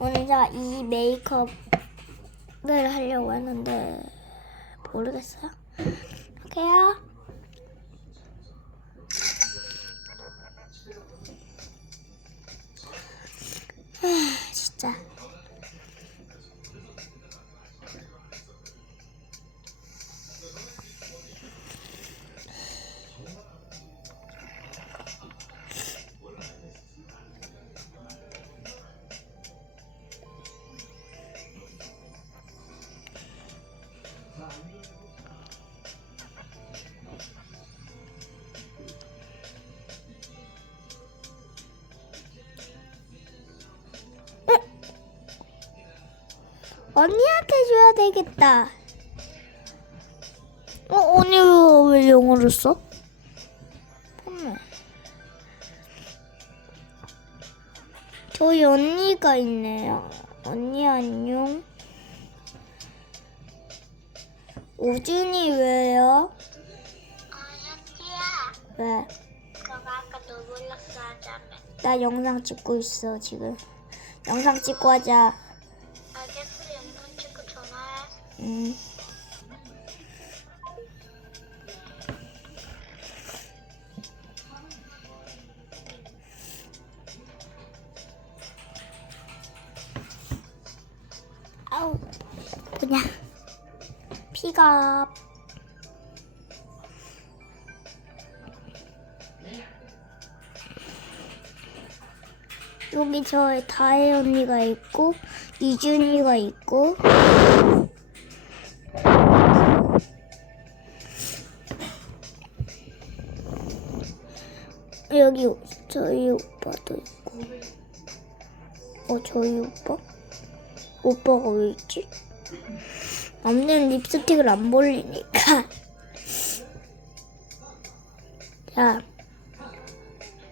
오늘 제가 이 메이크업을 하려고 했는데 모르겠어요. 할게요. 아, 진짜. 언니한테 줘야 되겠다. 어, 언니가 왜 영어를 써? 어머. 저희 언니가 있네요. 언니 안녕. 우준이 왜요? 아, 현지야. 왜? 그거 아까 너 불렀어 하자며. 나 영상 찍고 있어 지금. 영상 찍고 하자. 음. 아우 뭐냐 피가 여기 저의 다혜 언니가 있고 이준이가 있고 여기 저희 오빠도 있고. 어 저희 오빠? 오빠가 왜 있지? 없는 립스틱을 안 벌리니까. 자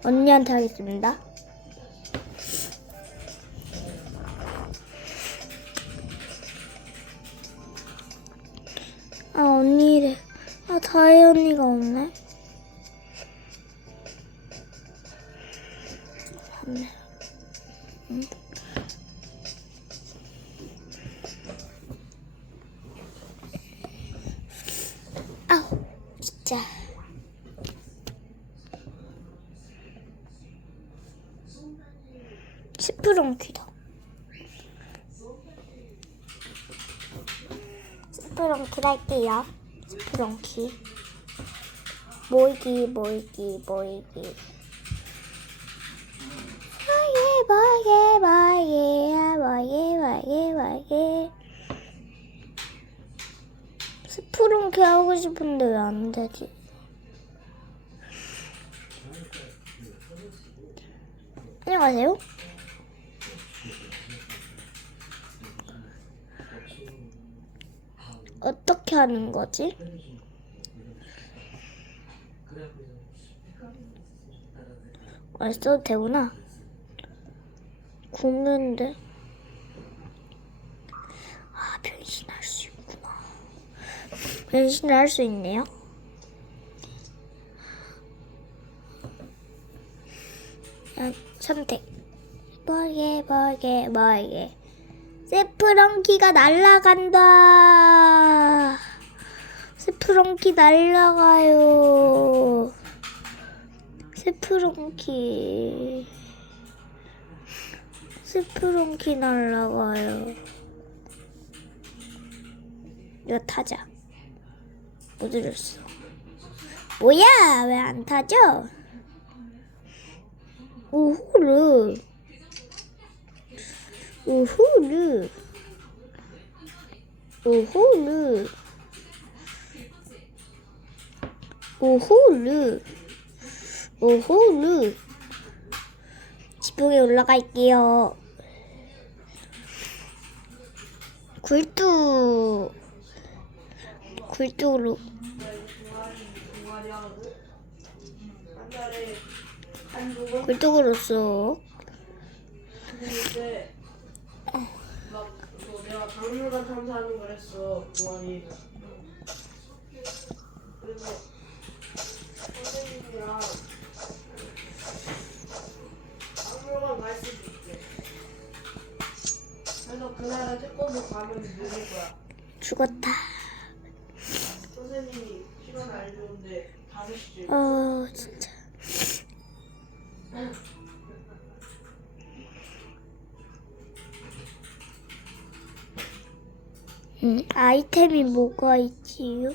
언니한테 하겠습니다. 아 언니래. 아 다혜 언니가 없네 10% 엉키다. 10% 엉키 할게요. 10% 엉키. 모이기, 모이기, 모이기. 뭐예, 뭐예, 뭐예, 뭐예, 뭐예, 뭐예. 스프롱키 하고 싶은데 왜 안 되지? 안녕하세요. 어떻게 하는 거지? 안 써도 되구나. 궁금한데. 아, 변신할 수 있구나. 변신을 할 수 있네요. 아, 선택. 뭐게 뭐게 뭐게. 세프렁키가 날아간다. 세프렁키 날아가요. 세프렁키. 세프렁키 날아가요. 이거 타자. 못 들었어. 뭐야? 왜 안 타죠? 우후르. 우후르. 우후르. 우후르. 우후르. 지붕에 올라갈게요. 굴뚝. 굴뚝으로. 근데 막뭐 내가 박물관 탐사하는 걸 했어 동아리 그래서 선생님이랑 박물관 갈 수도 있대 그래서 그날 태권도 가면 누릴 거야 죽었다. 선생님이 시간 알려줬는데 5시쯤 어, 진짜. 음, 아이템이 뭐가 있지요?